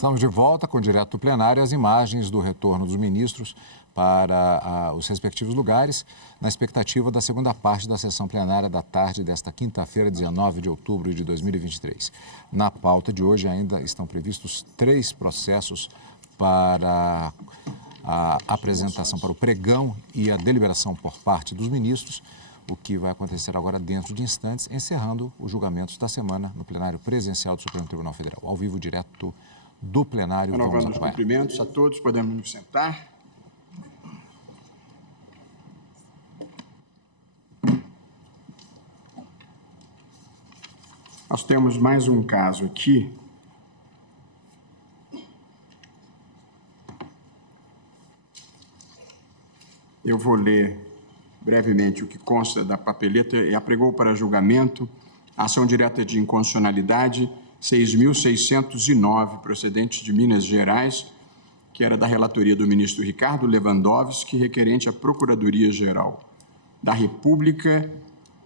Estamos de volta com o Direto do Plenário, as imagens do retorno dos ministros para os respectivos lugares, na expectativa da segunda parte da sessão plenária da tarde desta quinta-feira, 19 de outubro de 2023. Na pauta de hoje ainda estão previstos 3 processos para a apresentação, para o pregão e a deliberação por parte dos ministros, o que vai acontecer agora dentro de instantes, encerrando os julgamentos da semana no plenário presencial do Supremo Tribunal Federal. Ao vivo, direto do plenário. Renovando os cumprimentos a todos, podemos nos sentar. Nós temos mais um caso aqui. Eu vou ler brevemente o que consta da papeleta e apregou para julgamento a ação direta de inconstitucionalidade 6.609, procedente de Minas Gerais, que era da relatoria do ministro Ricardo Lewandowski, requerente à Procuradoria-Geral da República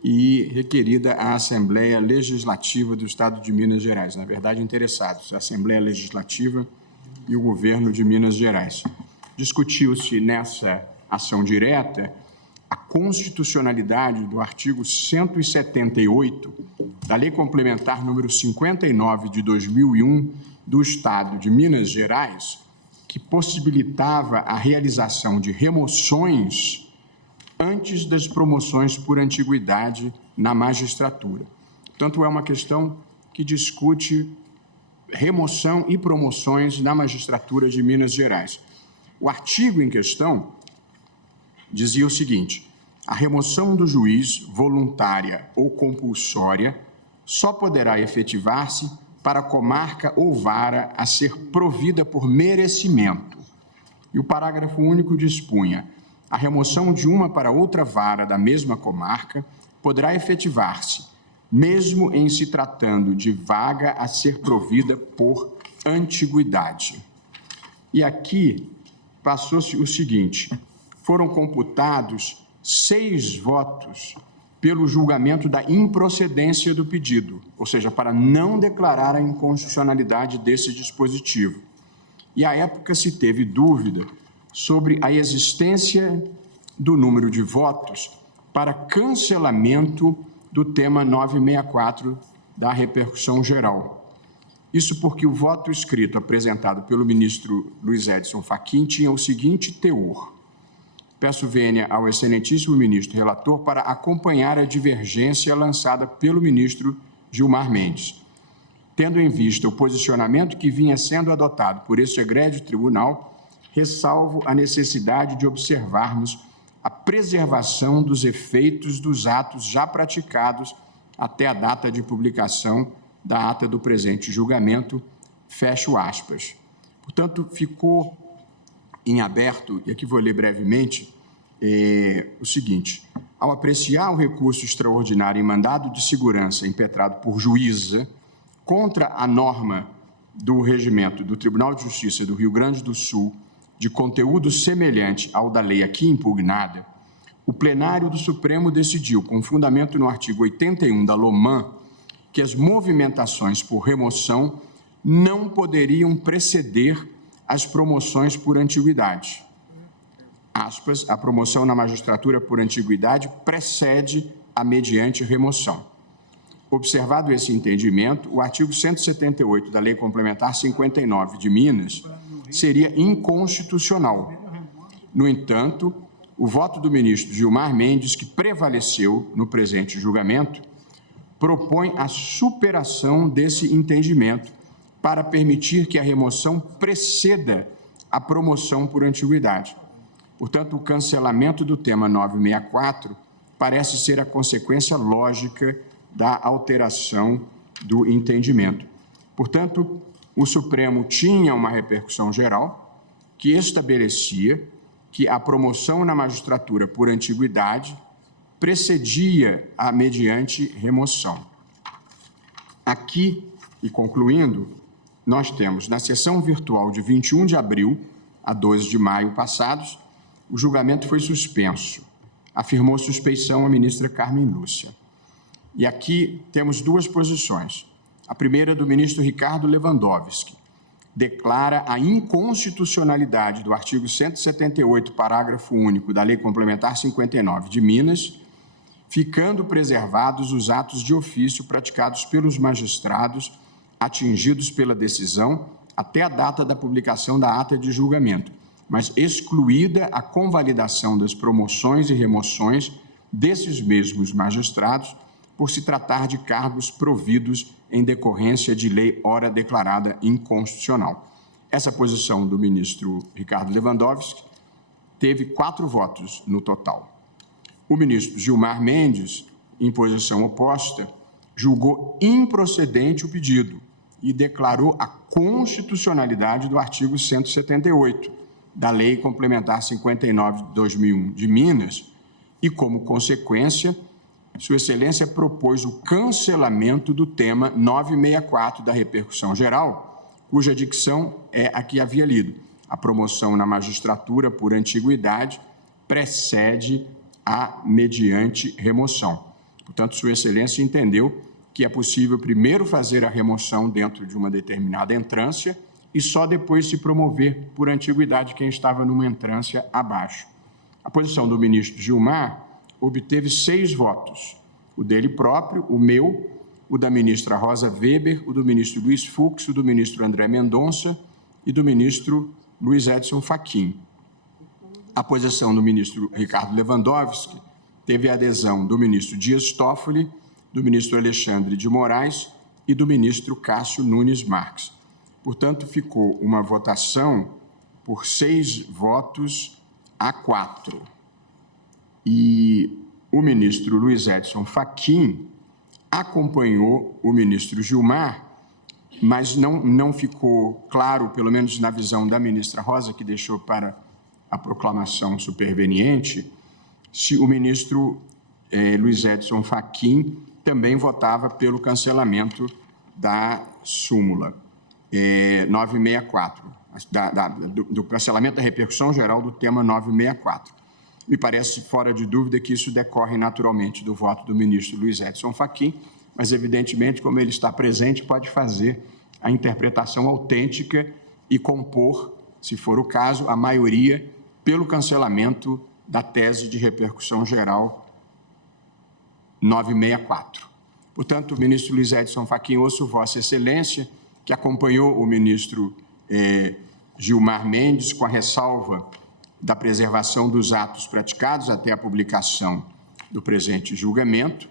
e requerida à Assembleia Legislativa do Estado de Minas Gerais. Na verdade, interessados, a Assembleia Legislativa e o Governo de Minas Gerais. Discutiu-se nessa ação direta a constitucionalidade do artigo 178 da Lei Complementar número 59 de 2001 do Estado de Minas Gerais, que possibilitava a realização de remoções antes das promoções por antiguidade na magistratura. Portanto, é uma questão que discute remoção e promoções na magistratura de Minas Gerais. O artigo em questão dizia o seguinte: a remoção do juiz, voluntária ou compulsória, só poderá efetivar-se para a comarca ou vara a ser provida por merecimento. E o parágrafo único dispunha: a remoção de uma para outra vara da mesma comarca poderá efetivar-se, mesmo em se tratando de vaga a ser provida por antiguidade. E aqui passou-se o seguinte: foram computados 6 votos pelo julgamento da improcedência do pedido, ou seja, para não declarar a inconstitucionalidade desse dispositivo. E à época se teve dúvida sobre a existência do número de votos para cancelamento do tema 964 da repercussão geral. Isso porque o voto escrito apresentado pelo ministro Luiz Edson Fachin tinha o seguinte teor: peço vênia ao excelentíssimo ministro relator para acompanhar a divergência lançada pelo ministro Gilmar Mendes. Tendo em vista o posicionamento que vinha sendo adotado por este egrégio tribunal, ressalvo a necessidade de observarmos a preservação dos efeitos dos atos já praticados até a data de publicação da ata do presente julgamento, fecho aspas. Portanto, ficou em aberto, e aqui vou ler brevemente, o seguinte: ao apreciar o recurso extraordinário em mandado de segurança impetrado por juíza contra a norma do regimento do Tribunal de Justiça do Rio Grande do Sul, de conteúdo semelhante ao da lei aqui impugnada, o plenário do Supremo decidiu, com fundamento no artigo 81 da LOMAN, que as movimentações por remoção não poderiam preceder as promoções por antiguidade. Aspas, a promoção na magistratura por antiguidade precede a mediante remoção. Observado esse entendimento, o artigo 178 da Lei Complementar 59 de Minas seria inconstitucional. No entanto, o voto do ministro Gilmar Mendes, que prevaleceu no presente julgamento, propõe a superação desse entendimento para permitir que a remoção preceda a promoção por antiguidade. Portanto, o cancelamento do tema 964 parece ser a consequência lógica da alteração do entendimento. Portanto, o Supremo tinha uma repercussão geral que estabelecia que a promoção na magistratura por antiguidade precedia a mediante remoção. Aqui, e concluindo, nós temos, na sessão virtual de 21 de abril a 12 de maio passados, o julgamento foi suspenso. Afirmou suspeição a ministra Carmen Lúcia. E aqui temos 2 posições. A primeira do ministro Ricardo Lewandowski, declara a inconstitucionalidade do artigo 178, parágrafo único da Lei Complementar 59 de Minas, ficando preservados os atos de ofício praticados pelos magistrados atingidos pela decisão até a data da publicação da ata de julgamento, mas excluída a convalidação das promoções e remoções desses mesmos magistrados, por se tratar de cargos providos em decorrência de lei ora declarada inconstitucional. Essa posição do ministro Ricardo Lewandowski teve 4 votos no total. O ministro Gilmar Mendes, em posição oposta, julgou improcedente o pedido e declarou a constitucionalidade do artigo 178 da Lei Complementar 59 de 2001 de Minas e, como consequência, Sua Excelência propôs o cancelamento do tema 964 da repercussão geral, cuja dicção é a que havia lido. A promoção na magistratura por antiguidade precede a mediante remoção. Portanto, Sua Excelência entendeu que é possível primeiro fazer a remoção dentro de uma determinada entrância e só depois se promover por antiguidade quem estava numa entrância abaixo. A posição do ministro Gilmar obteve 6 votos, o dele próprio, o meu, o da ministra Rosa Weber, o do ministro Luiz Fux, o do ministro André Mendonça e do ministro Luiz Edson Fachin. A posição do ministro Ricardo Lewandowski teve a adesão do ministro Dias Toffoli, do ministro Alexandre de Moraes e do ministro Cássio Nunes Marques. Portanto, ficou uma votação por 6 votos a 4. E o ministro Luiz Edson Fachin acompanhou o ministro Gilmar, mas não ficou claro, pelo menos na visão da ministra Rosa, que deixou para a proclamação superveniente, se o ministro Luiz Edson Fachin também votava pelo cancelamento da súmula 964, do cancelamento da repercussão geral do tema 964. Me parece fora de dúvida que isso decorre naturalmente do voto do ministro Luiz Edson Fachin, mas, evidentemente, como ele está presente, pode fazer a interpretação autêntica e compor, se for o caso, a maioria pelo cancelamento da tese de repercussão geral 964. Portanto, o ministro Luiz Edson Fachin, ouço Vossa Excelência, que acompanhou o ministro Gilmar Mendes com a ressalva da preservação dos atos praticados até a publicação do presente julgamento,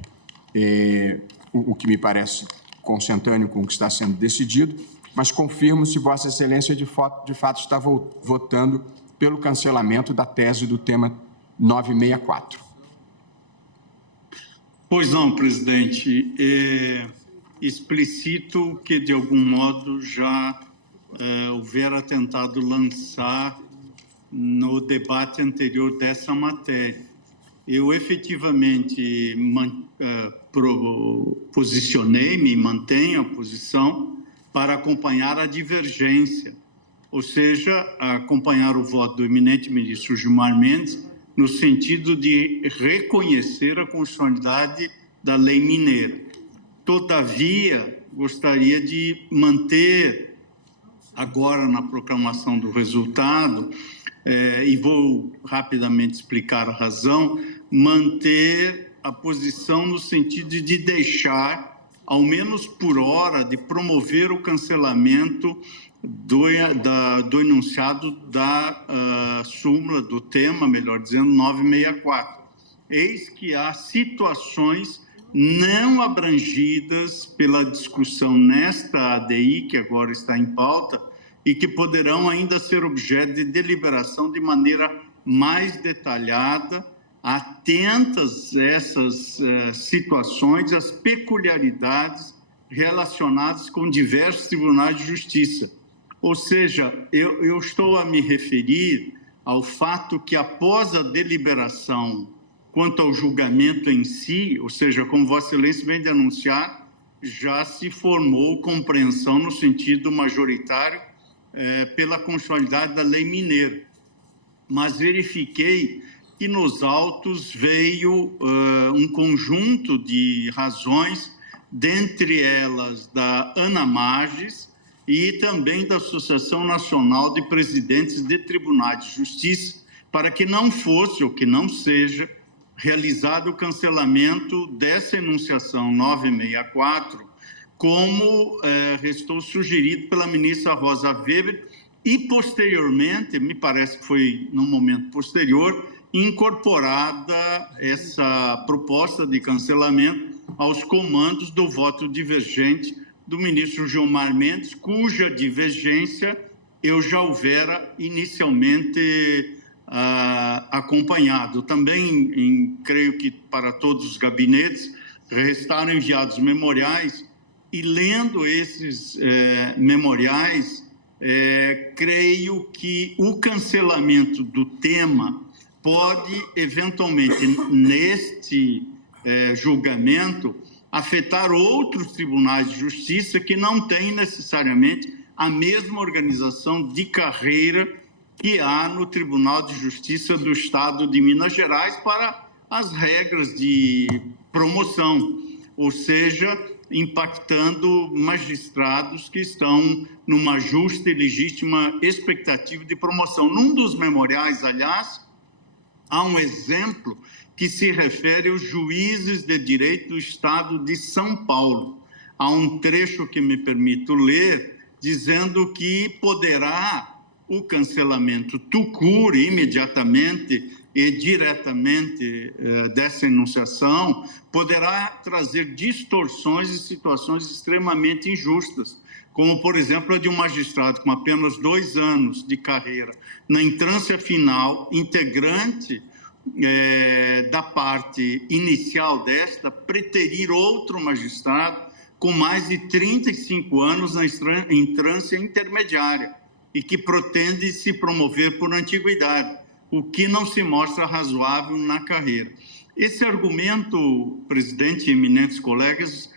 o que me parece consentâneo com o que está sendo decidido, mas confirmo se Vossa Excelência de fato está votando pelo cancelamento da tese do tema 964. Pois não, presidente. Explicito que, de algum modo, já houvera tentado lançar no debate anterior dessa matéria. Eu, efetivamente, posicionei-me e mantenho a posição para acompanhar a divergência, ou seja, acompanhar o voto do eminente ministro Gilmar Mendes no sentido de reconhecer a constitucionalidade da lei mineira. Todavia, gostaria de manter, agora na proclamação do resultado, e vou rapidamente explicar a razão, manter a posição no sentido de deixar, ao menos por hora, de promover o cancelamento do enunciado da súmula, do tema, melhor dizendo, 964. Eis que há situações não abrangidas pela discussão nesta ADI, que agora está em pauta, e que poderão ainda ser objeto de deliberação de maneira mais detalhada, atentas a essas situações, às peculiaridades relacionadas com diversos tribunais de justiça. Ou seja, eu estou a me referir ao fato que, após a deliberação quanto ao julgamento em si, ou seja, como Vossa Excelência vem de anunciar, já se formou compreensão no sentido majoritário pela constitucionalidade da lei mineira. Mas verifiquei que nos autos veio um conjunto de razões, dentre elas da Ana Magis, e também da Associação Nacional de Presidentes de Tribunais de Justiça, para que não fosse ou que não seja realizado o cancelamento dessa enunciação 964, como restou sugerido pela ministra Rosa Weber, e posteriormente, me parece que foi num momento posterior, incorporada essa proposta de cancelamento aos comandos do voto divergente do ministro Gilmar Mendes, cuja divergência eu já houvera inicialmente acompanhado. Também, creio que para todos os gabinetes, restaram enviados memoriais, e lendo esses memoriais, creio que o cancelamento do tema pode, eventualmente, neste julgamento, afetar outros tribunais de justiça que não têm necessariamente a mesma organização de carreira que há no Tribunal de Justiça do Estado de Minas Gerais para as regras de promoção, ou seja, impactando magistrados que estão numa justa e legítima expectativa de promoção. Num dos memoriais, aliás, há um exemplo que se refere aos juízes de direito do Estado de São Paulo. Há um trecho que me permito ler, dizendo que poderá o cancelamento tucur imediatamente e diretamente dessa enunciação, poderá trazer distorções e situações extremamente injustas, como, por exemplo, a de um magistrado com apenas 2 anos de carreira na entrância final, integrante da parte inicial desta, preterir outro magistrado com mais de 35 anos na entrância intermediária e que pretende se promover por antiguidade, o que não se mostra razoável na carreira. Esse argumento, presidente e eminentes colegas,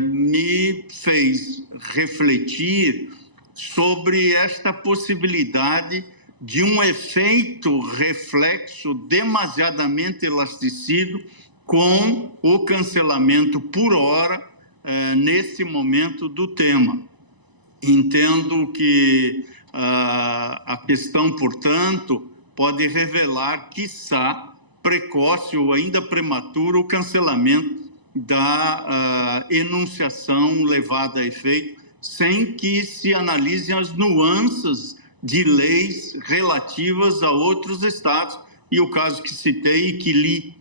me fez refletir sobre esta possibilidade de um efeito reflexo demasiadamente elasticídio com o cancelamento por hora nesse momento do tema. Entendo que a questão, portanto, pode revelar, quiçá, precoce ou ainda prematuro o cancelamento da enunciação levada a efeito, sem que se analisem as nuances de leis relativas a outros estados. E o caso que citei e que li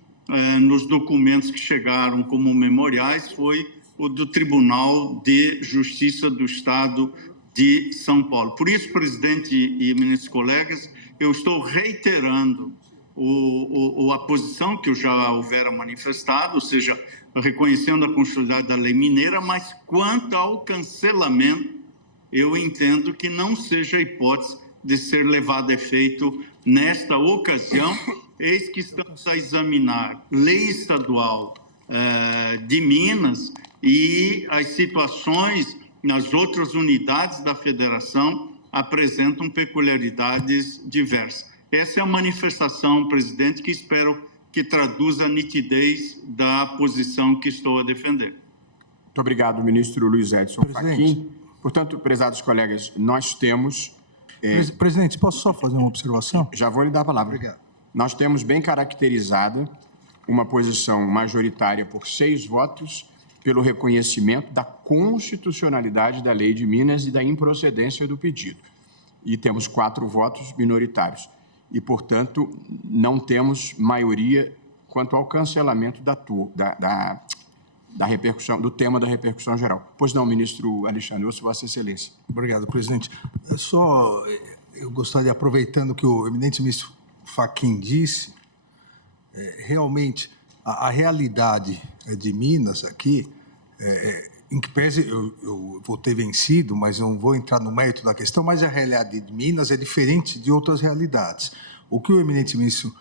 nos documentos que chegaram como memoriais foi o do Tribunal de Justiça do Estado de São Paulo. Por isso, presidente e eminentes colegas, eu estou reiterando a posição que eu já houvera manifestado, ou seja, reconhecendo a constitucionalidade da lei mineira, mas quanto ao cancelamento, eu entendo que não seja a hipótese de ser levado a efeito nesta ocasião, eis que estamos a examinar lei estadual de Minas e as situações nas outras unidades da federação apresentam peculiaridades diversas. Essa é a manifestação, presidente, que espero que traduza a nitidez da posição que estou a defender. Muito obrigado, ministro Luiz Edson Fachin. Portanto, prezados colegas, nós temos... Presidente, posso só fazer uma observação? Já vou lhe dar a palavra. Obrigado. Nós temos bem caracterizada uma posição majoritária por 6 votos pelo reconhecimento da constitucionalidade da lei de Minas e da improcedência do pedido. E temos 4 votos minoritários. E, portanto, não temos maioria quanto ao cancelamento da repercussão, do tema da repercussão geral. Pois não, ministro Alexandre, ouço Vossa Excelência. Obrigado, presidente. Eu gostaria, aproveitando o que o eminente ministro Fachin disse, realmente, a realidade de Minas aqui, em que pese eu vou ter vencido, mas não vou entrar no mérito da questão, mas a realidade de Minas é diferente de outras realidades. O que o eminente ministro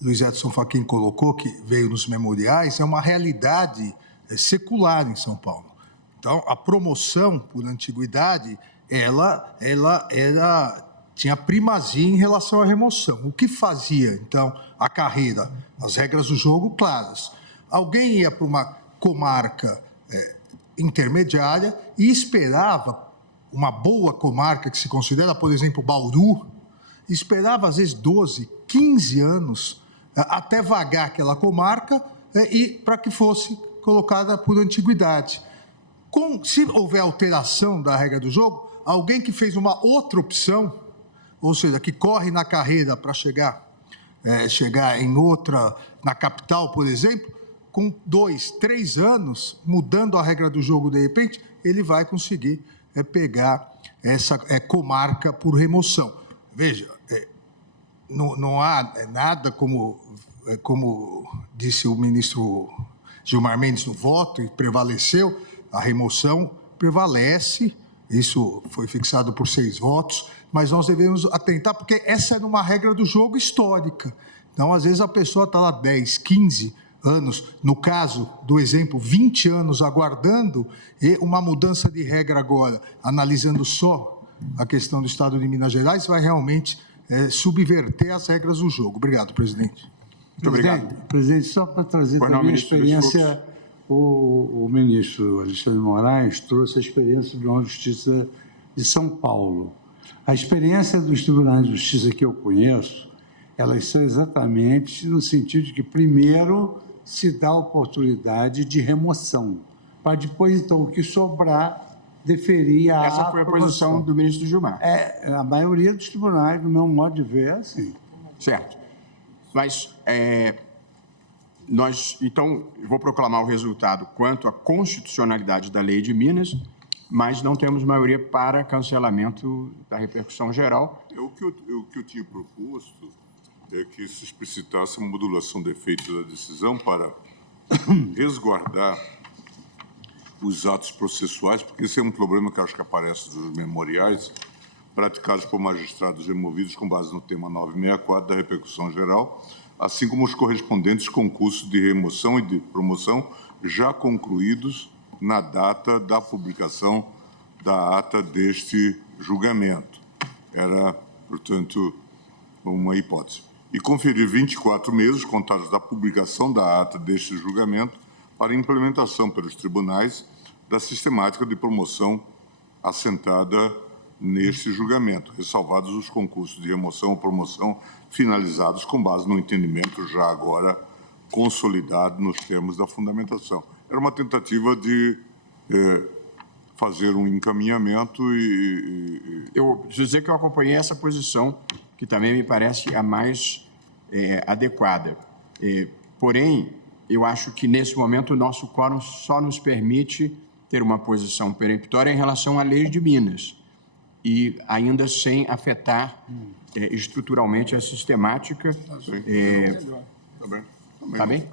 Luiz Edson Fachin colocou, que veio nos memoriais, é uma realidade secular em São Paulo. Então, a promoção por antiguidade, ela tinha primazia em relação à remoção. O que fazia, então, a carreira? As regras do jogo claras. Alguém ia para uma comarca intermediária e esperava uma boa comarca que se considera, por exemplo, Bauru, esperava às vezes 12, 15 anos até vagar aquela comarca e para que fosse colocada por antiguidade. Se houver alteração da regra do jogo, alguém que fez uma outra opção, ou seja, que corre na carreira para chegar em outra, na capital, por exemplo, com 2, 3 anos, mudando a regra do jogo de repente, ele vai conseguir pegar essa comarca por remoção. Veja, não há nada como disse o ministro Gilmar Mendes no voto e prevaleceu, a remoção prevalece, isso foi fixado por 6 votos, mas nós devemos atentar, porque essa era uma regra do jogo histórica. Então, às vezes, a pessoa está lá 10, 15 anos, no caso do exemplo, 20 anos aguardando, e uma mudança de regra agora, analisando só a questão do Estado de Minas Gerais, vai realmente subverter as regras do jogo. Obrigado, presidente. Muito obrigado. Presidente, só para trazer também a experiência, o ministro Alexandre de Moraes trouxe a experiência do Tribunal de Justiça de São Paulo. A experiência dos tribunais de justiça que eu conheço, elas são exatamente no sentido de que, primeiro, se dá a oportunidade de remoção, para depois, então, o que sobrar, deferir a Essa foi a posição do ministro Gilmar. A maioria dos tribunais, do meu modo de ver, é assim. Certo. Mas, então, eu vou proclamar o resultado quanto à constitucionalidade da lei de Minas, mas não temos maioria para cancelamento da repercussão geral. O que eu tinha proposto é que se explicitasse uma modulação de efeitos da decisão para resguardar os atos processuais, porque esse é um problema que acho que aparece dos memoriais praticados por magistrados removidos com base no tema 964 da repercussão geral, assim como os correspondentes concursos de remoção e de promoção já concluídos na data da publicação da ata deste julgamento. Era, portanto, uma hipótese. E conferir 24 meses contados da publicação da ata deste julgamento para implementação pelos tribunais da sistemática de promoção assentada neste julgamento, ressalvados os concursos de remoção ou promoção finalizados com base no entendimento já agora consolidado nos termos da fundamentação. Era uma tentativa de fazer um encaminhamento Eu preciso dizer que eu acompanhei essa posição, que também me parece a mais adequada. Porém, eu acho que, nesse momento, o nosso quórum só nos permite ter uma posição peremptória em relação à lei de Minas, e ainda sem afetar estruturalmente a sistemática. Está bem?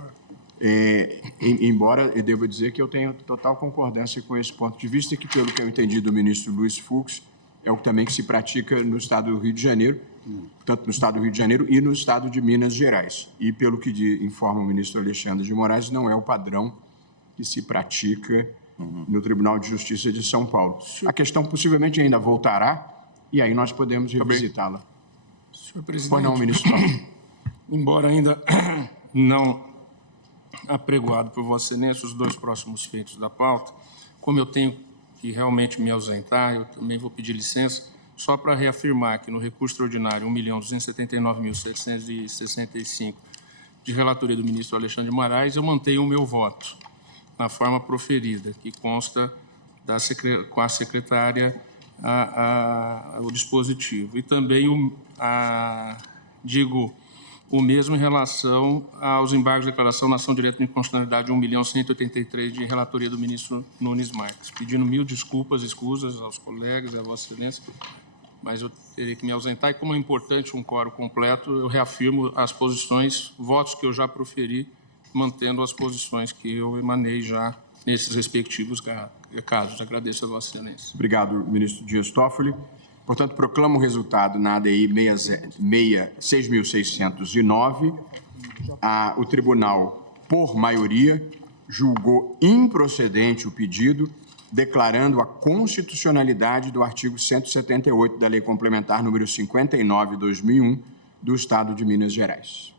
Embora eu deva dizer que eu tenho total concordância com esse ponto de vista, que, pelo que eu entendi do ministro Luiz Fux, é o também que se pratica no estado do Rio de Janeiro, tanto no estado do Rio de Janeiro e no estado de Minas Gerais. E, pelo que informa o ministro Alexandre de Moraes, não é o padrão que se pratica no Tribunal de Justiça de São Paulo. A questão possivelmente ainda voltará, e aí nós podemos revisitá-la. Senhor presidente, Pois não, ministro Paulo. Embora ainda não apregoado por Vossa Excelência os 2 próximos feitos da pauta, como eu tenho que realmente me ausentar, eu também vou pedir licença só para reafirmar que no recurso extraordinário 1.279.765 de relatoria do ministro Alexandre de Moraes, eu mantenho o meu voto na forma proferida, que consta com a secretária o dispositivo. E também digo o mesmo em relação aos embargos de declaração na ação direta de inconstitucionalidade 1.183 de relatoria do ministro Nunes Marques, pedindo 1000 escusas aos colegas, a Vossa Excelência, mas eu terei que me ausentar, e como é importante um quórum completo, eu reafirmo as posições, votos que eu já proferi, mantendo as posições que eu emanei já nesses respectivos casos. Agradeço a Vossa Excelência. Obrigado, ministro Dias Toffoli. Portanto, proclamo o resultado na ADI 6.609. O tribunal, por maioria, julgou improcedente o pedido, declarando a constitucionalidade do artigo 178 da Lei Complementar número 59/2001 do Estado de Minas Gerais.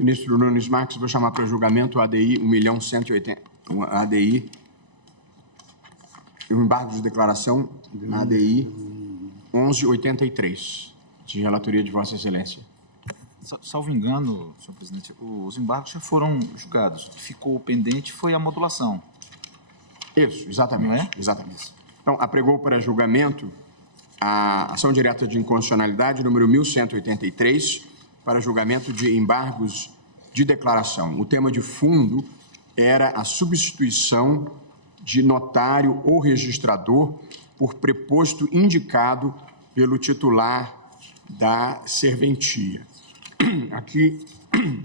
Ministro Nunes Marques, vou chamar para julgamento o ADI 1.180.000, o ADI, o embargo de declaração, ADI 1183, de relatoria de Vossa Excelência. Salvo engano, senhor presidente, os embargos já foram julgados. O que ficou pendente foi a modulação. Isso, exatamente. Não é? Exatamente. Então, apregou para julgamento a ação direta de inconstitucionalidade número 1183 para julgamento de embargos de declaração. O tema de fundo era a substituição de notário ou registrador por preposto indicado pelo titular da serventia. Aqui,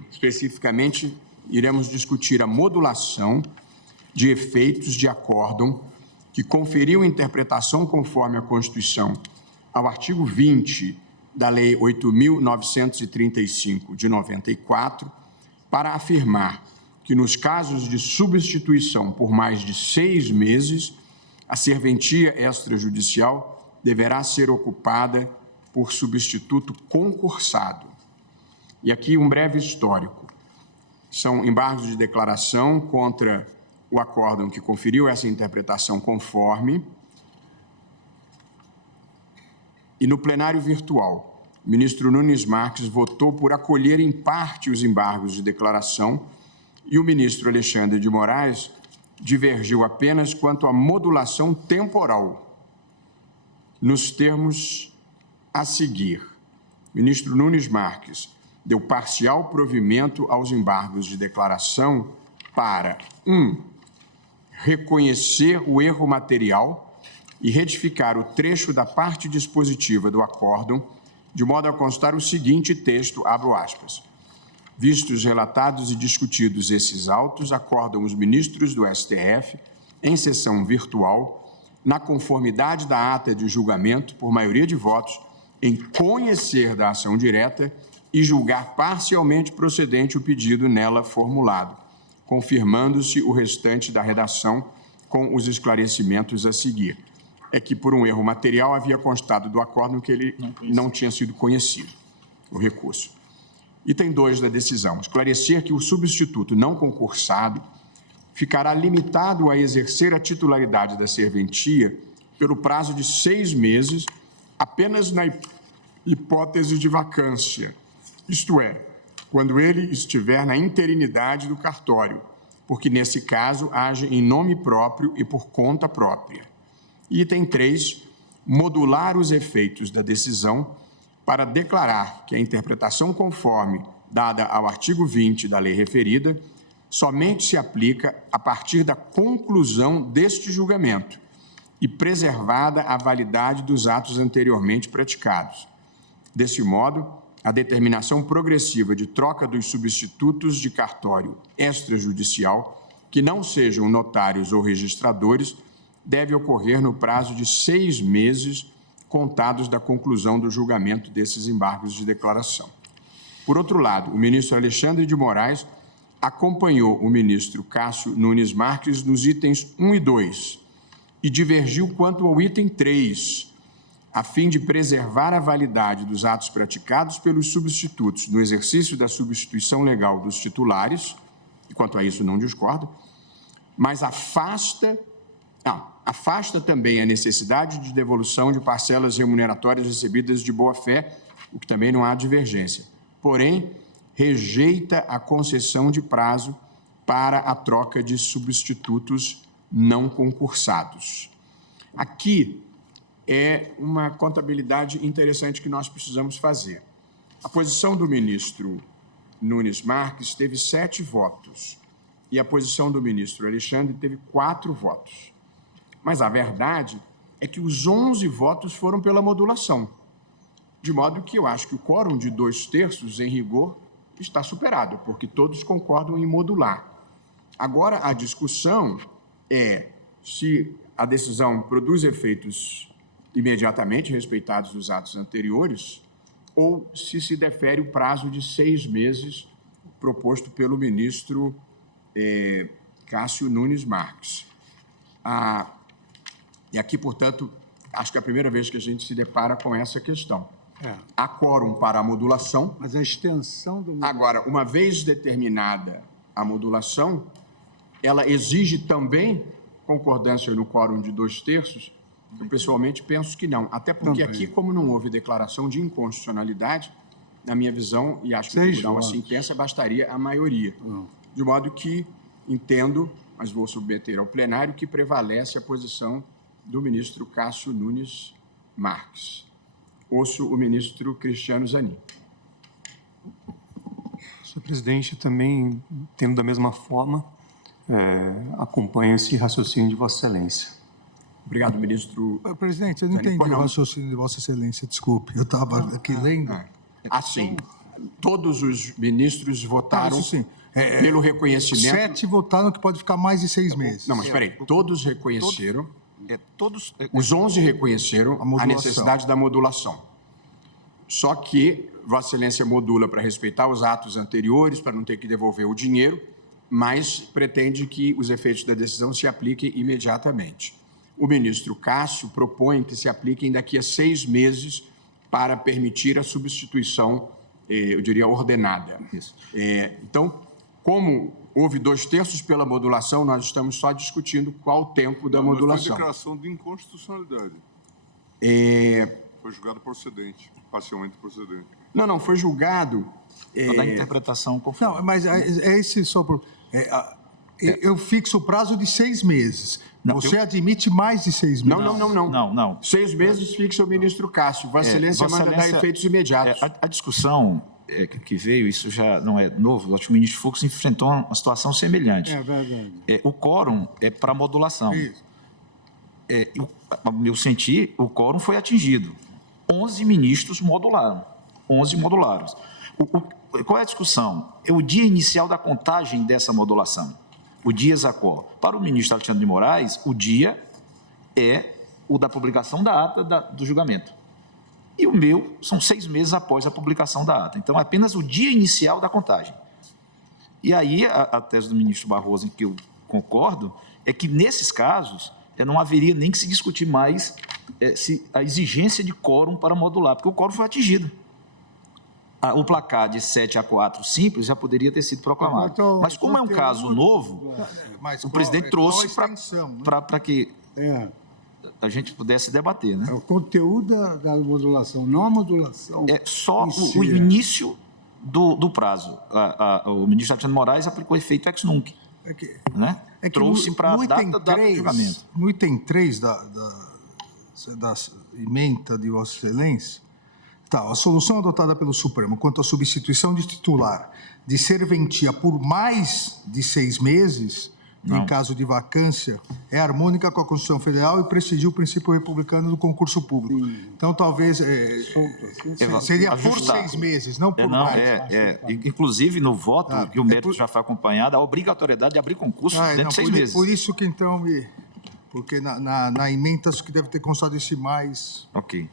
especificamente, iremos discutir a modulação de efeitos de acórdão que conferiu interpretação conforme a Constituição ao artigo 20 da Lei 8.935, de 94, para afirmar que, nos casos de substituição por mais de 6 meses, a serventia extrajudicial deverá ser ocupada por substituto concursado. E aqui um breve histórico. São embargos de declaração contra o acórdão que conferiu essa interpretação conforme. E no plenário virtual, o ministro Nunes Marques votou por acolher em parte os embargos de declaração e o ministro Alexandre de Moraes divergiu apenas quanto à modulação temporal, nos termos a seguir. O ministro Nunes Marques deu parcial provimento aos embargos de declaração para 1. Reconhecer o erro material e retificar o trecho da parte dispositiva do acórdão, de modo a constar o seguinte texto, abro aspas. Vistos relatados e discutidos esses autos, acordam os ministros do STF, em sessão virtual, na conformidade da ata de julgamento, por maioria de votos, em conhecer da ação direta e julgar parcialmente procedente o pedido nela formulado, confirmando-se o restante da redação com os esclarecimentos a seguir. É que, por um erro material, havia constado do acórdão que ele não tinha sido conhecido, o recurso. Item 2 da decisão, esclarecer que o substituto não concursado ficará limitado a exercer a titularidade da serventia pelo prazo de 6 meses, apenas na hipótese de vacância, isto é, quando ele estiver na interinidade do cartório, porque, nesse caso, age em nome próprio e por conta própria. Item 3, modular os efeitos da decisão para declarar que a interpretação conforme dada ao artigo 20 da lei referida somente se aplica a partir da conclusão deste julgamento e preservada a validade dos atos anteriormente praticados. Desse modo, a determinação progressiva de troca dos substitutos de cartório extrajudicial, que não sejam notários ou registradores, deve ocorrer no prazo de 6 meses contados da conclusão do julgamento desses embargos de declaração. Por outro lado, o ministro Alexandre de Moraes acompanhou o ministro Cássio Nunes Marques nos itens 1 e 2 e divergiu quanto ao item 3, a fim de preservar a validade dos atos praticados pelos substitutos no exercício da substituição legal dos titulares, e quanto a isso não discordo, mas afasta também a necessidade de devolução de parcelas remuneratórias recebidas de boa-fé, o que também não há divergência. Porém, rejeita a concessão de prazo para a troca de substitutos não concursados. Aqui é uma contabilidade interessante que nós precisamos fazer. A posição do ministro Nunes Marques teve 7 votos e a posição do ministro Alexandre teve 4 votos. Mas a verdade é que os 11 votos foram pela modulação, de modo que eu acho que o quórum de 2/3, em rigor, está superado, porque todos concordam em modular. Agora, a discussão é se a decisão produz efeitos imediatamente respeitados dos atos anteriores ou se defere o prazo de 6 meses proposto pelo ministro Cássio Nunes Marques. E aqui, portanto, acho que é a primeira vez que a gente se depara com essa questão. há quórum para a modulação. Mas a extensão do... Agora, uma vez determinada a modulação, ela exige também concordância no quórum de 2/3. Eu, pessoalmente, penso que não. Até porque aqui, como não houve declaração de inconstitucionalidade, na minha visão, e acho que o tribunal assim pensa, bastaria a maioria. De modo que entendo, mas vou submeter ao plenário, que prevalece a posição do ministro Cássio Nunes Marques. Ouço o ministro Cristiano Zanin. Senhor presidente, também, tendo da mesma forma, acompanho esse raciocínio de Vossa Excelência. Obrigado, ministro. Presidente, eu não entendi o raciocínio de Vossa Excelência, desculpe. Eu estava aqui lendo. Assim, todos os ministros votaram pelo reconhecimento... 7 votaram que pode ficar mais de 6 meses. Não, mas espera aí. Todos reconheceram... Os 11 reconheceram a necessidade da modulação. Só que Vossa Excelência modula para respeitar os atos anteriores, para não ter que devolver o dinheiro, mas pretende que os efeitos da decisão se apliquem imediatamente. O ministro Cássio propõe que se apliquem daqui a 6 meses para permitir a substituição, eu diria, ordenada. Então, como houve 2/3 pela modulação, nós estamos só discutindo qual o tempo da modulação. Foi declaração de inconstitucionalidade. Foi julgado procedente, parcialmente procedente. Não, foi julgado... Da interpretação conforme. Não, mas é esse só... Eu fixo o prazo de 6 meses. Você admite mais de 6 meses? Não. 6 meses fixa o ministro Cássio. Vossa Excelência manda dar efeitos imediatos. A discussão que veio, isso já não é novo, acho que o ministro Fux enfrentou uma situação semelhante. É verdade. O quórum é para modulação. Isso. Ao meu sentir, o quórum foi atingido. 11 ministros modularam. 11 modularam. Qual é a discussão? É o dia inicial da contagem dessa modulação. O dia exaquor. Para o ministro Alexandre de Moraes, o dia é o da publicação da ata do julgamento. E o meu são 6 meses após a publicação da ata. Então, é apenas o dia inicial da contagem. E aí, a tese do ministro Barroso, em que eu concordo, é que, nesses casos, não haveria nem que se discutir mais a exigência de quórum para modular, porque o quórum foi atingido. O placar de 7-4 simples já poderia ter sido proclamado. Mas como é um caso novo, o presidente trouxe para que a gente pudesse debater. Né? É o conteúdo da modulação, não a modulação. É só o início do prazo. O ministro Alexandre de Moraes aplicou efeito ex nunc. Trouxe para a data do julgamento. No item 3 da ementa de Vossa Excelência, a solução adotada pelo Supremo quanto à substituição de titular de serventia por mais de 6 meses, em caso de vacância, é harmônica com a Constituição Federal e prestigia o princípio republicano do concurso público. Então, talvez seria por 6 meses, não por mais. Inclusive, no voto, que o mérito já foi acompanhado, a obrigatoriedade de abrir concurso dentro de 6 meses. Por isso que, então, porque na ementa acho que deve ter constado esse mais... Ok.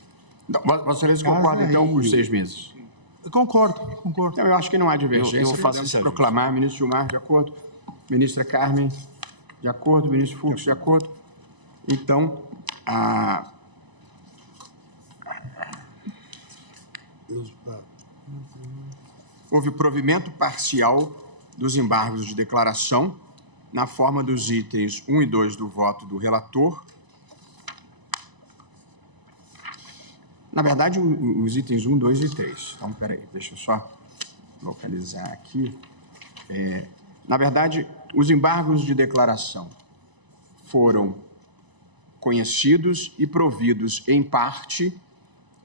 Vossa Excelência concorda, então, com os 6 meses? Concordo. Então, eu acho que não há divergência. Eu faço Podemos proclamar. Ministro Gilmar, de acordo? Ministra Carmen, de acordo? Ministro Fux, de acordo? Então, houve provimento parcial dos embargos de declaração na forma dos itens 1 e 2 do voto do relator. Na verdade, os itens 1, 2 e 3. Então, espera aí, deixa eu só localizar aqui. Na verdade, os embargos de declaração foram conhecidos e providos, em parte,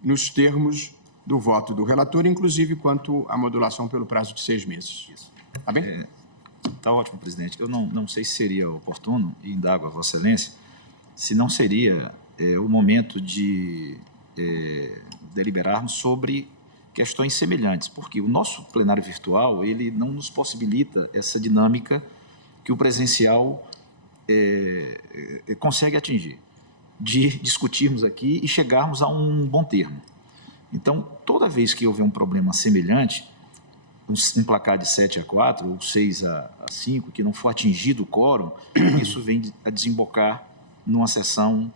nos termos do voto do relator, inclusive quanto à modulação pelo prazo de 6 meses. Está bem? Está ótimo, presidente. Eu não sei se seria oportuno, e indago a Vossa Excelência, se não seria o momento de deliberarmos sobre questões semelhantes, porque o nosso plenário virtual ele não nos possibilita essa dinâmica que o presencial consegue atingir, de discutirmos aqui e chegarmos a um bom termo. Então, toda vez que houver um problema semelhante, um placar de 7-4 ou 6-5, que não for atingido o quórum, isso vem a desembocar numa sessão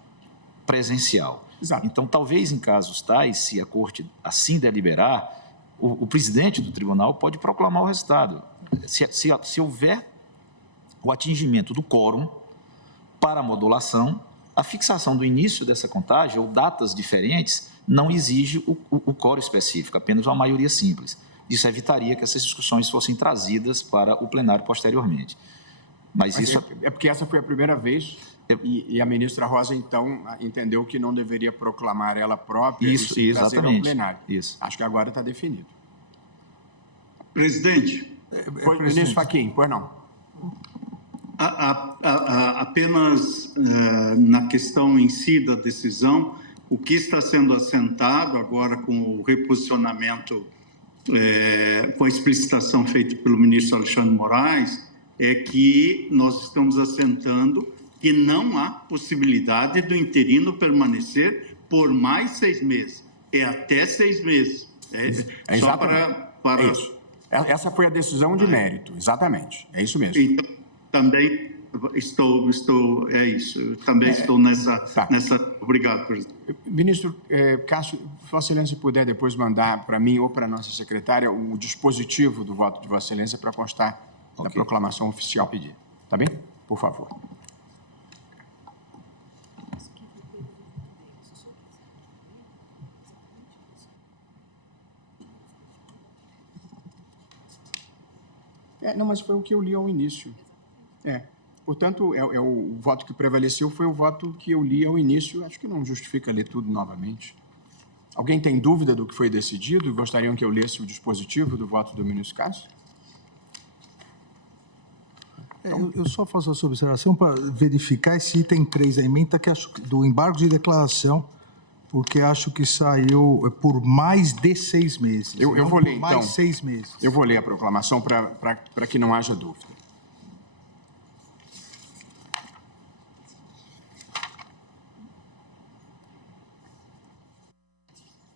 presencial. Exato. Então, talvez em casos tais, se a Corte assim deliberar, o presidente do tribunal pode proclamar o resultado. Se houver o atingimento do quórum para a modulação, a fixação do início dessa contagem ou datas diferentes não exige o quórum específico, apenas uma maioria simples. Isso evitaria que essas discussões fossem trazidas para o plenário posteriormente. Mas isso... É porque essa foi a primeira vez e a ministra Rosa, então, entendeu que não deveria proclamar ela própria isso, e trazer ao exatamente. plenário. Isso. Acho que agora está definido. Presidente. Ministro Fachin, pois não. Apenas na questão em si da decisão, o que está sendo assentado agora com o reposicionamento, com a explicitação feita pelo ministro Alexandre Moraes, é que nós estamos assentando que não há possibilidade do interino permanecer por mais 6 meses. É até 6 meses. Só para... É isso. Essa foi a decisão de mérito, exatamente. É isso mesmo. Então, também estou é isso. Também estou nessa... Obrigado, presidente. Ministro Cássio, se Vossa Excelência puder depois mandar para mim ou para a nossa secretária o dispositivo do voto de Vossa Excelência para constar da proclamação oficial pedir. Tá bem? Por favor. Não, mas foi o que eu li ao início. Portanto, o voto que prevaleceu foi o voto que eu li ao início. Acho que não justifica ler tudo novamente. Alguém tem dúvida do que foi decidido e gostariam que eu lesse o dispositivo do voto do ministro Cássio? Eu só faço essa observação para verificar esse item 3 da emenda que acho, do embargo de declaração, porque acho que saiu por mais de 6 meses. Eu vou ler, então. Mais 6 meses. Eu vou ler a proclamação para que não haja dúvida.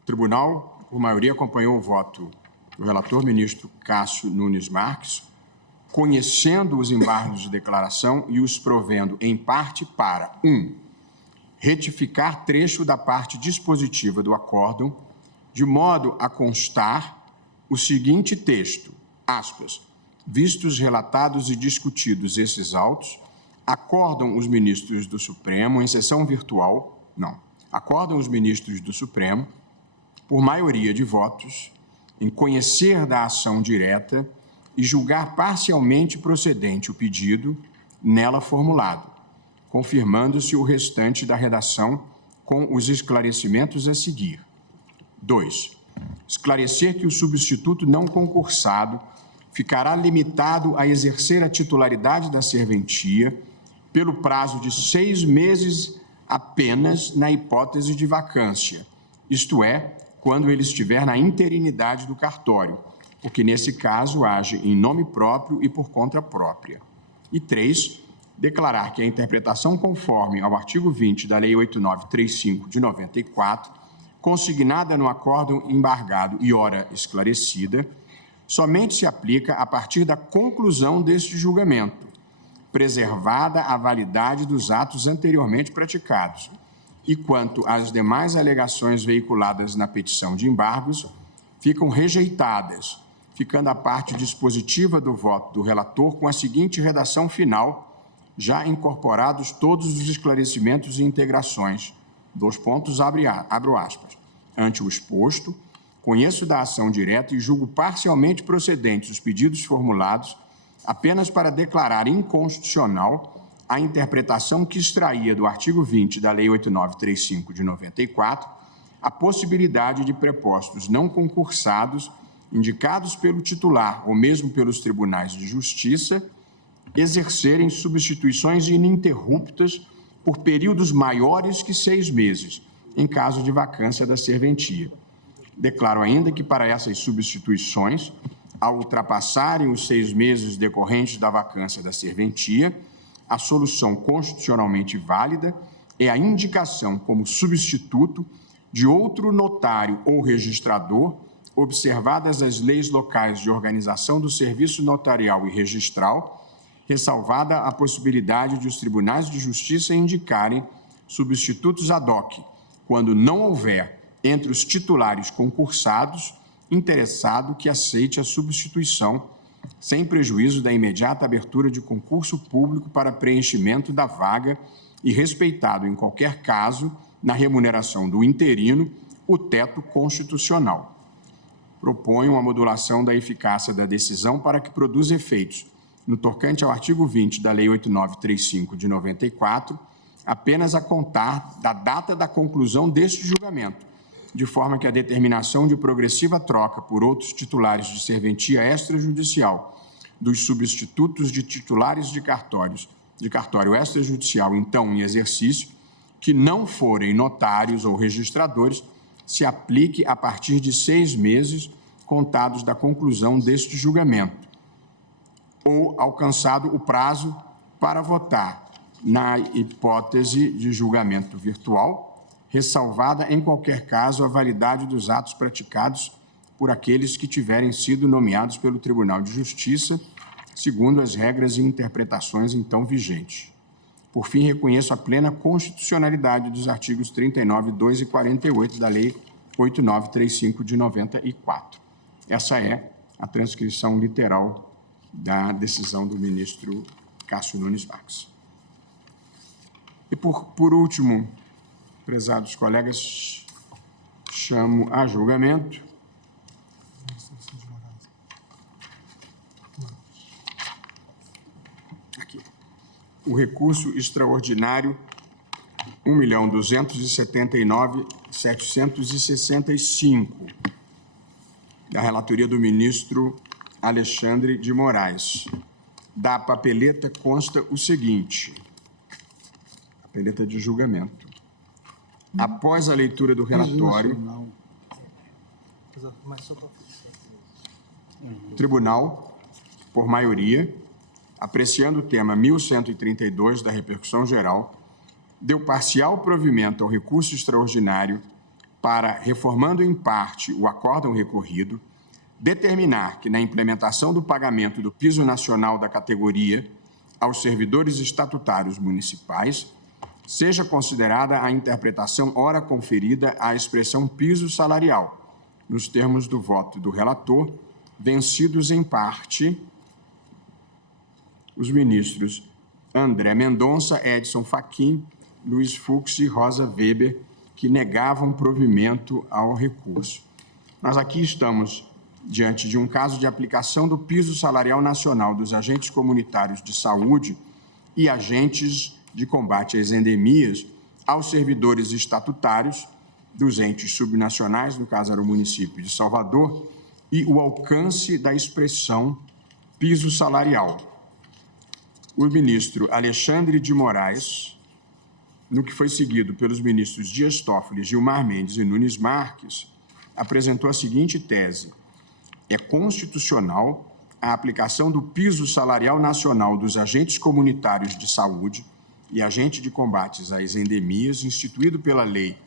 O tribunal, por maioria, acompanhou o voto do relator ministro Cássio Nunes Marques, conhecendo os embargos de declaração e os provendo, em parte, para 1. Retificar trecho da parte dispositiva do acórdão, de modo a constar o seguinte texto, aspas, vistos, relatados e discutidos esses autos, acordam os ministros do Supremo, em sessão virtual, acordam os ministros do Supremo, por maioria de votos, em conhecer da ação direta e julgar parcialmente procedente o pedido nela formulado, confirmando-se o restante da redação com os esclarecimentos a seguir. 2. Esclarecer que o substituto não concursado ficará limitado a exercer a titularidade da serventia pelo prazo de 6 meses apenas na hipótese de vacância, isto é, quando ele estiver na interinidade do cartório, porque nesse caso age em nome próprio e por conta própria. E 3, declarar que a interpretação conforme ao artigo 20 da Lei 8935 de 94, consignada no acórdão embargado e ora esclarecida, somente se aplica a partir da conclusão deste julgamento, preservada a validade dos atos anteriormente praticados, e quanto às demais alegações veiculadas na petição de embargos, ficam rejeitadas, ficando a parte dispositiva do voto do relator com a seguinte redação final, já incorporados todos os esclarecimentos e integrações. Abro aspas. Ante o exposto, conheço da ação direta e julgo parcialmente procedentes os pedidos formulados apenas para declarar inconstitucional a interpretação que extraía do artigo 20 da Lei 8935 de 94 a possibilidade de prepostos não concursados indicados pelo titular ou mesmo pelos tribunais de justiça, exercerem substituições ininterruptas por períodos maiores que 6 meses, em caso de vacância da serventia. Declaro ainda que para essas substituições, ao ultrapassarem os 6 meses decorrentes da vacância da serventia, a solução constitucionalmente válida é a indicação como substituto de outro notário ou registrador, observadas as leis locais de organização do serviço notarial e registral, ressalvada a possibilidade de os tribunais de justiça indicarem substitutos ad hoc, quando não houver entre os titulares concursados interessado que aceite a substituição, sem prejuízo da imediata abertura de concurso público para preenchimento da vaga e respeitado, em qualquer caso, na remuneração do interino, o teto constitucional. Proponho a modulação da eficácia da decisão para que produza efeitos, no tocante ao artigo 20 da Lei 8935 de 94, apenas a contar da data da conclusão deste julgamento, de forma que a determinação de progressiva troca por outros titulares de serventia extrajudicial dos substitutos de titulares de cartório extrajudicial, então em exercício, que não forem notários ou registradores, se aplique a partir de 6 meses contados da conclusão deste julgamento, ou alcançado o prazo para votar na hipótese de julgamento virtual, ressalvada em qualquer caso a validade dos atos praticados por aqueles que tiverem sido nomeados pelo Tribunal de Justiça, segundo as regras e interpretações então vigentes. Por fim, reconheço a plena constitucionalidade dos artigos 39, 2 e 48 da Lei 8935 de 94. Essa é a transcrição literal da decisão do ministro Cássio Nunes Marques. E, por último, prezados colegas, chamo a julgamento o recurso extraordinário 1.279.765, da relatoria do ministro Alexandre de Moraes. Da papeleta consta o seguinte, papeleta de julgamento. Após a leitura do relatório, o tribunal, por maioria, apreciando o tema 1132 da repercussão geral, deu parcial provimento ao recurso extraordinário para, reformando em parte o acórdão recorrido, determinar que, na implementação do pagamento do piso nacional da categoria aos servidores estatutários municipais, seja considerada a interpretação ora conferida à expressão piso salarial, nos termos do voto do relator, vencidos em parte os ministros André Mendonça, Edson Fachin, Luiz Fux e Rosa Weber, que negavam provimento ao recurso. Nós aqui estamos diante de um caso de aplicação do piso salarial nacional dos agentes comunitários de saúde e agentes de combate às endemias aos servidores estatutários dos entes subnacionais, no caso era o município de Salvador, e o alcance da expressão piso salarial. O ministro Alexandre de Moraes, no que foi seguido pelos ministros Dias Toffoli, Gilmar Mendes e Nunes Marques, apresentou a seguinte tese: é constitucional a aplicação do piso salarial nacional dos agentes comunitários de saúde e agente de combates às endemias, instituído pela Lei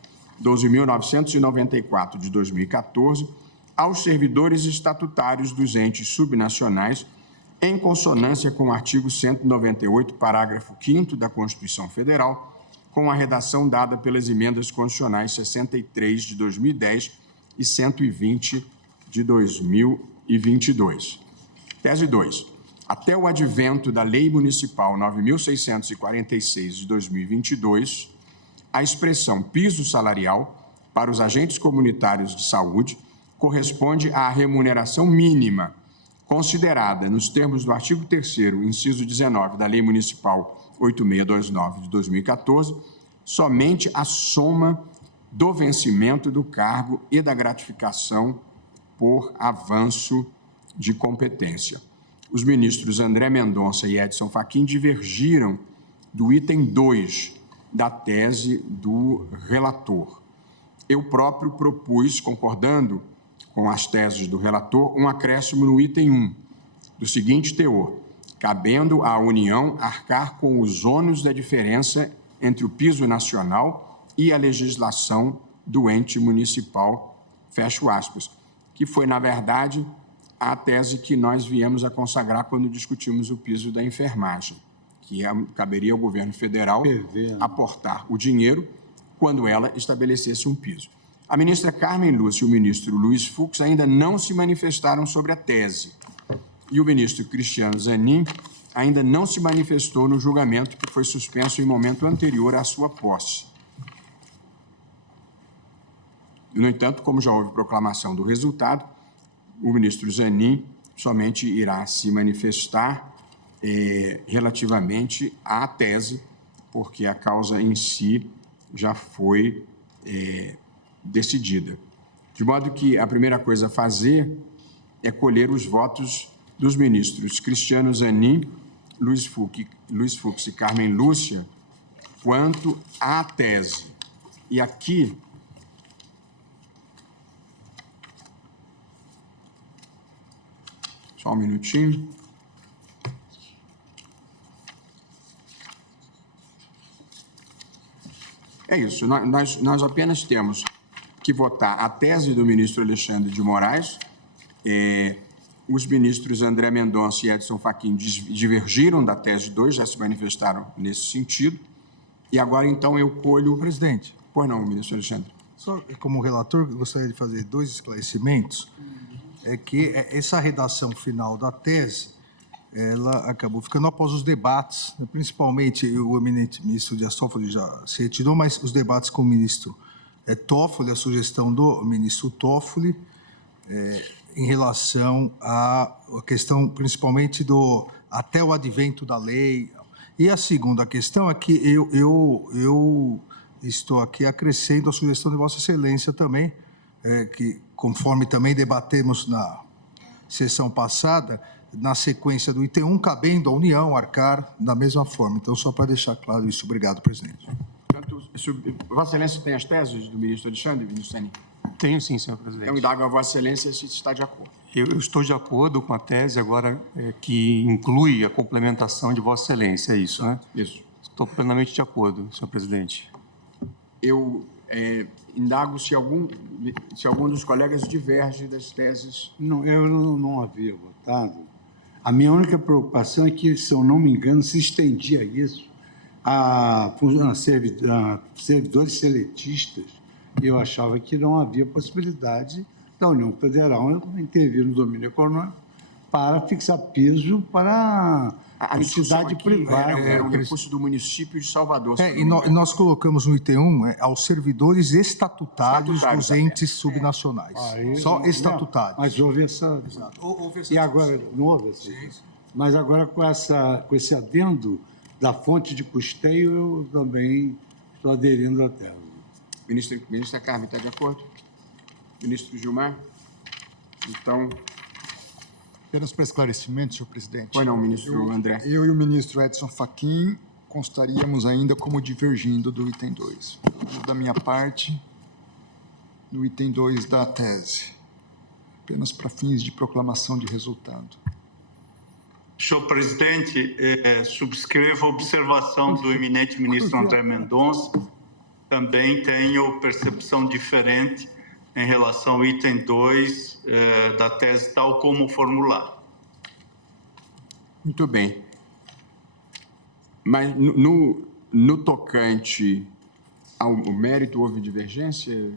12.994 de 2014, aos servidores estatutários dos entes subnacionais, em consonância com o artigo 198, parágrafo 5º da Constituição Federal, com a redação dada pelas emendas constitucionais 63 de 2010 e 120 de 2022. Tese 2. Até o advento da Lei Municipal 9.646 de 2022, a expressão piso salarial para os agentes comunitários de saúde corresponde à remuneração mínima, considerada, nos termos do artigo 3º, inciso 19 da Lei Municipal 8629 de 2014, somente a soma do vencimento do cargo e da gratificação por avanço de competência. Os ministros André Mendonça e Edson Fachin divergiram do item 2 da tese do relator. Eu próprio propus, concordando com as teses do relator, um acréscimo no item 1, do seguinte teor: cabendo à União arcar com os ônus da diferença entre o piso nacional e a legislação do ente municipal, fecho aspas, que foi, na verdade, a tese que nós viemos a consagrar quando discutimos o piso da enfermagem, que caberia ao governo federal aportar o dinheiro quando ela estabelecesse um piso. A ministra Carmen Lúcia e o ministro Luiz Fux ainda não se manifestaram sobre a tese. E o ministro Cristiano Zanin ainda não se manifestou no julgamento que foi suspenso em momento anterior à sua posse. No entanto, como já houve proclamação do resultado, o ministro Zanin somente irá se manifestar relativamente à tese, porque a causa em si já foi decidida. De modo que a primeira coisa a fazer é colher os votos dos ministros Cristiano Zanin, Luiz Fux e Carmen Lúcia quanto à tese. E aqui só um minutinho. É isso, nós apenas temos que votar a tese do ministro Alexandre de Moraes. Os ministros André Mendonça e Edson Fachin divergiram da tese 2, já se manifestaram nesse sentido. E agora, então, eu colho... Presidente. Pois não, ministro Alexandre. Só como relator, eu gostaria de fazer 2 esclarecimentos. É que essa redação final da tese, ela acabou ficando após os debates, principalmente o eminente ministro Dias Toffoli já se retirou, mas os debates com o ministro Toffoli, a sugestão do ministro Toffoli, em relação à questão, principalmente, até o advento da lei. E a segunda questão é que eu estou aqui acrescendo a sugestão de Vossa Excelência também, que, conforme também debatemos na sessão passada, na sequência do item 1, cabendo à União arcar da mesma forma. Então, só para deixar claro isso. Obrigado, presidente. Portanto, Vossa Excelência tem as teses do ministro Alexandre, ministro Zanin? Tenho sim, senhor presidente. Então, indago a Vossa Excelência se está de acordo. Eu estou de acordo com a tese agora que inclui a complementação de Vossa Excelência, é isso, né? Isso. Estou plenamente de acordo, senhor presidente. Eu indago se algum dos colegas diverge das teses. Não, eu não havia votado. A minha única preocupação é que, se eu não me engano, se estendia isso a servidores seletistas. Eu achava que não havia possibilidade da União Federal intervir no domínio econômico para fixar piso para a entidade privada. É o recurso do município de Salvador. E nós colocamos no item 1 aos servidores estatutários dos entes subnacionais. Só estatutários. Mas houve essa... E agora, não houve essa? Mas agora, com esse adendo da fonte de custeio, eu também estou aderindo à tese. Ministra Carmen, está de acordo? Ministro Gilmar? Então... Apenas para esclarecimento, senhor presidente. Pois não, ministro André. Eu e o ministro Edson Fachin constaríamos ainda como divergindo do item 2. Da minha parte, no item 2 da tese. Apenas para fins de proclamação de resultado. Senhor presidente, subscrevo a observação do eminente ministro André Mendonça. Também tenho percepção diferente em relação ao item 2 da tese tal como formular. Muito bem. Mas no tocante ao mérito, houve divergência?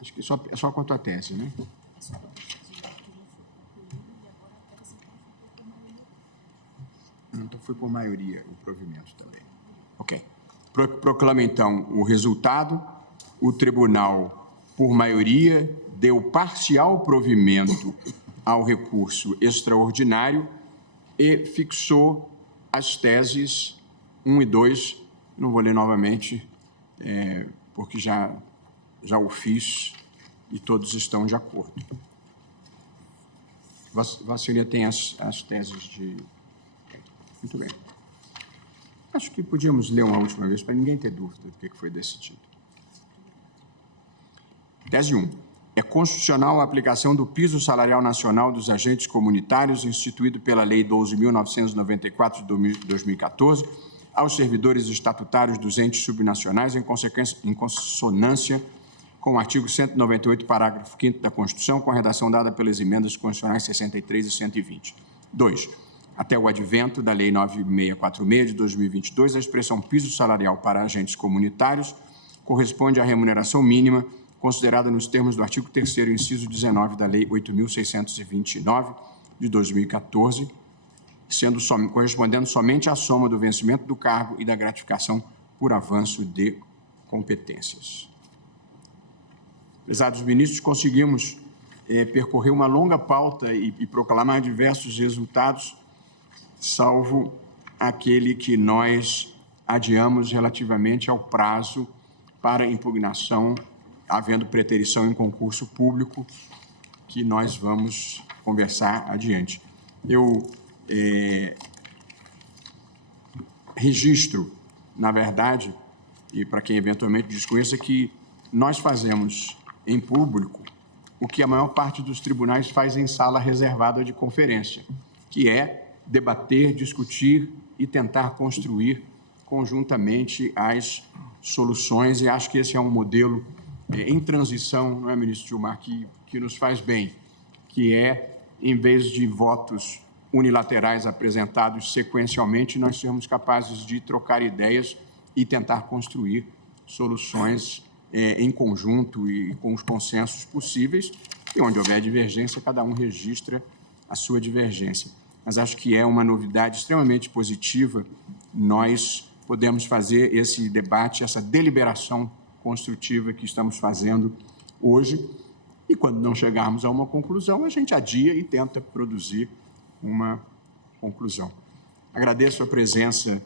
Acho que é só quanto à tese, né? Então foi por maioria o provimento também. Ok. Proclama, então, o resultado. O tribunal, por maioria, deu parcial provimento ao recurso extraordinário e fixou as teses 1 e 2. Não vou ler novamente, porque já o fiz e todos estão de acordo. Vossa Senhoria tem as teses de... Muito bem. Acho que podíamos ler uma última vez, para ninguém ter dúvida do que foi decidido. Tese 1. É constitucional a aplicação do piso salarial nacional dos agentes comunitários instituído pela Lei 12.994 de 2014 aos servidores estatutários dos entes subnacionais em consonância com o artigo 198, parágrafo 5º da Constituição, com a redação dada pelas emendas constitucionais 63 e 120. 2. até o advento da Lei 9646 de 2022, a expressão piso salarial para agentes comunitários corresponde à remuneração mínima considerada nos termos do artigo 3º, inciso 19 da Lei 8.629 de 2014, correspondendo somente à soma do vencimento do cargo e da gratificação por avanço de competências. Prezados ministros, conseguimos percorrer uma longa pauta e proclamar diversos resultados, salvo aquele que nós adiamos relativamente ao prazo para impugnação, havendo preterição em concurso público, que nós vamos conversar adiante. Eu registro, na verdade, e para quem eventualmente desconheça, que nós fazemos em público o que a maior parte dos tribunais faz em sala reservada de conferência, que é debater, discutir e tentar construir conjuntamente as soluções, e acho que esse é um modelo em transição, não é, ministro Gilmar, que nos faz bem, que é, em vez de votos unilaterais apresentados sequencialmente, nós sermos capazes de trocar ideias e tentar construir soluções em conjunto e com os consensos possíveis, e onde houver divergência, cada um registra a sua divergência. Mas acho que é uma novidade extremamente positiva nós podemos fazer esse debate, essa deliberação construtiva que estamos fazendo hoje, e quando não chegarmos a uma conclusão, a gente adia e tenta produzir uma conclusão. Agradeço a presença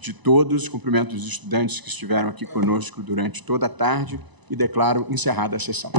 de todos, cumprimento os estudantes que estiveram aqui conosco durante toda a tarde e declaro encerrada a sessão.